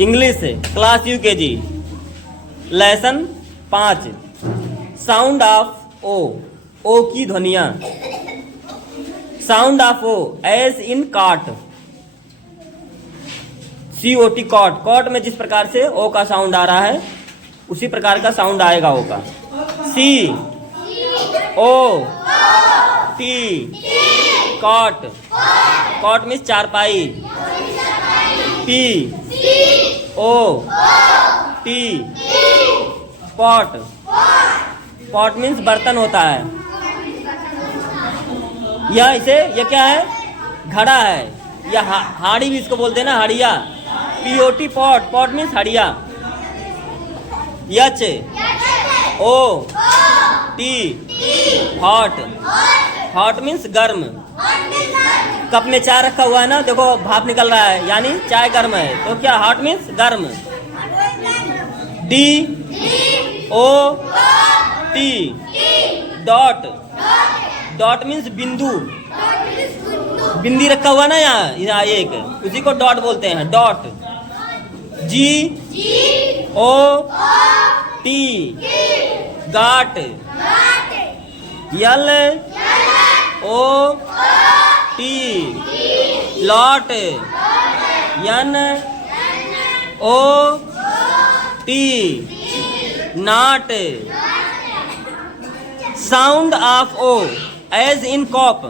English class UKG lesson 5 sound of O, O की ध्वनियां। Sound of O as in cot, COT cot, cot में जिस प्रकार से ओ का साउंड आ रहा है उसी प्रकार का साउंड आएगा ओ का। COT कॉट, कॉट मीन्स चारपाई। POT पॉट, पॉट मीन्स बर्तन होता है। यह क्या है, घड़ा है, या हाड़ी भी इसको बोलते हैं ना, हाड़िया। POT पॉट, पॉट मीन्स हाड़िया। HOT हॉट, हॉट मीन्स गर्म। कप में चाय रखा हुआ है ना, देखो भाप निकल रहा है, यानी चाय गर्म है, तो क्या हॉट मीन्स गर्म। DOT डॉट, डॉट मीन्स बिंदु, बिंदी रखा हुआ ना यहाँ एक, उसी को डॉट बोलते हैं, dot. GOT got, LOT lot, NOT not. Sound of O as in cop,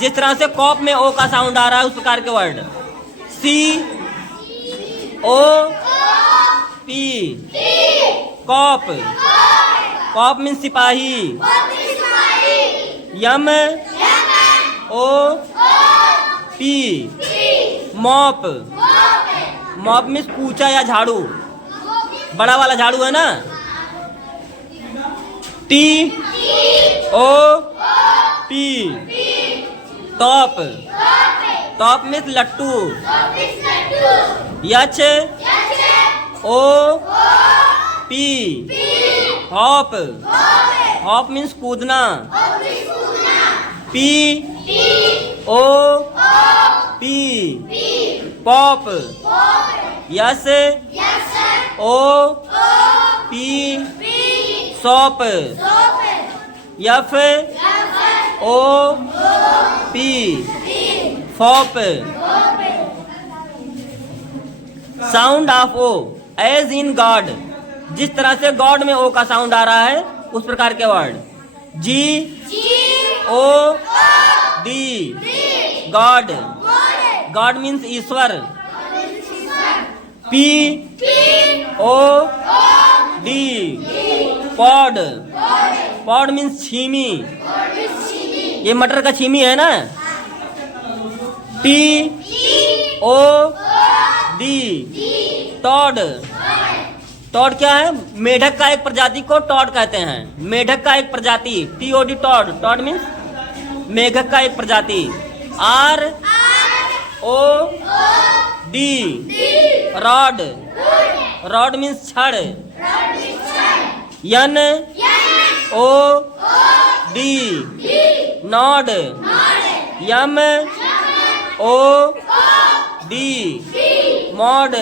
जिस तरह से कॉप में ओ का साउंड आ रहा है उस प्रकार के word. COP cop, cop means सिपाही। MOP मॉप, मॉप मीन्स पूछा या झाड़ू, बड़ा वाला झाड़ू है ना। TOP टॉप, टॉप मीन्स लट्टू। HOP हॉप, हॉप मीन्स कूदना। POP pop. SOP sop. FOP fop. Sound of O as in god, जिस तरह से गॉड में ओ का साउंड आ रहा है उस प्रकार के word. GOD god, god means ईश्वर। POD पॉड, पॉड मीन्स छीमी, ये मटर का छीमी है ना। TOD टॉड, टॉड क्या है, मेढक का एक प्रजाति को टॉड कहते हैं, मेढक का एक प्रजाति। TOD टॉड, टॉड मीन्स मेढक का एक प्रजाति। ROD रॉड, रॉड मीन्स छड़। NOD nod. MOD mod.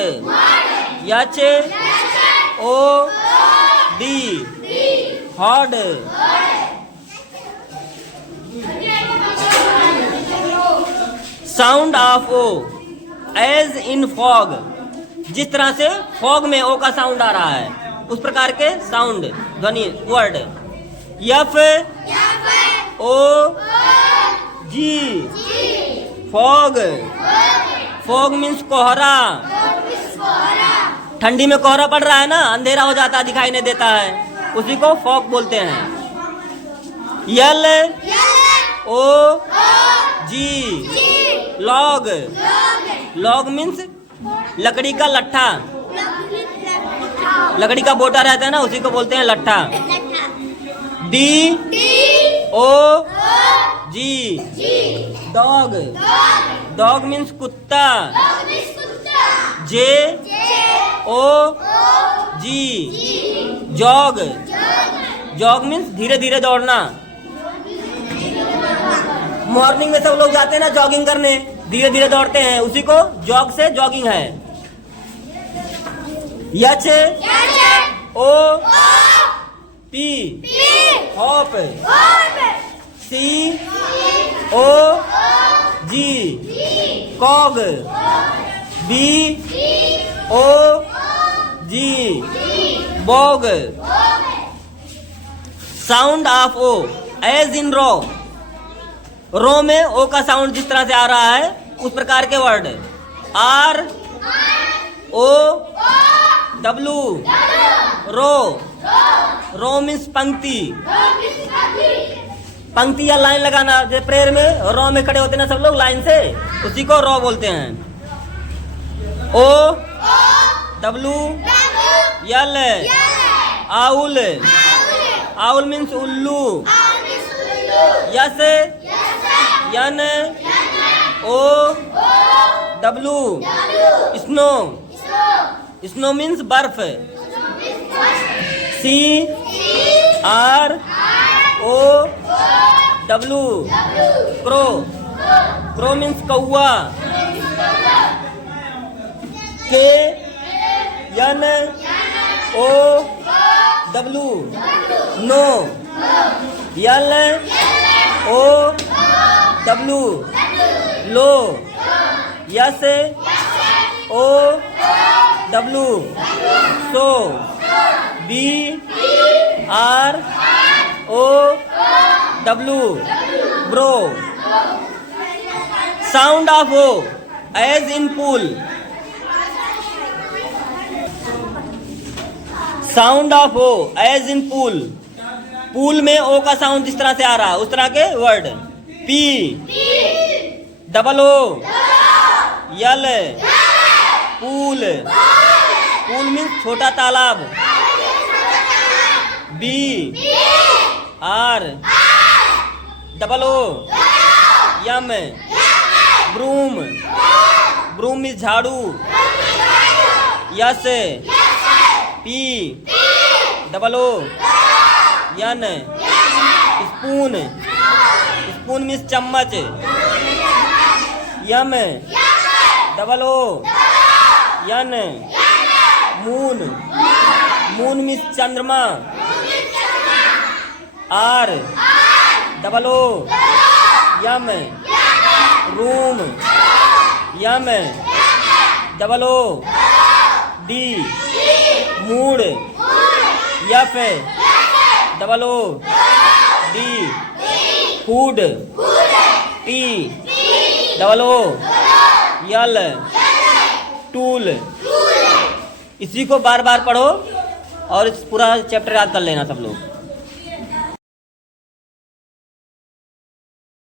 HOD hod. Sound of O as in fog, जिस तरह से फॉग में ओ का साउंड आ रहा है उस प्रकार के साउंड ध्वनि word. FOG fog, fog means कोहरा। ठंडी में कोहरा पड़ रहा है ना, अंधेरा हो जाता है, दिखाई नहीं देता है, उसी को फॉग बोलते हैं। LOG लॉग, लॉग मीन्स लकड़ी का लट्ठा, लकड़ी का बोटा रहता है ना, उसी को बोलते हैं लट्ठा। DOG डॉग, डॉग मीन्स कुत्ता। JOG जॉग, जॉग मीन्स धीरे धीरे दौड़ना। मॉर्निंग में सब लोग जाते हैं ना जॉगिंग करने, धीरे धीरे दौड़ते हैं, उसी को जॉग से जॉगिंग है। H O P hop C O G cog B O G bog sound of O as in row में ओ का साउंड जिस तरह से आ रहा है उस प्रकार के word are O W row means पंक्ति पंक्ति या लाइन लगाना। जैसे प्रेयर में रो में खड़े होते ना सब लोग लाइन से, उसी को रो बोलते हैं। O W L owl owl means उल्लू। S N O W snow snow means बर्फ। C R O W crow crow means कौआ। K N O W know L O W low S O W sow B R O W brow sound of O as in pool sound of O as in pool pool में O का sound जिस तरह से आ रहा है उस तरह के word P double O L pool pool means छोटा तालाब। B R double O M broom broom means झाड़ू। S P double O N spoon spoon means चम्मच। M double O N moon moon means चंद्रमा। R double O M room M double O D mood. F double O D food. T double O L tool. इसी को बार बार पढ़ो और इस पूरा chapter याद कर लेना सब लोग।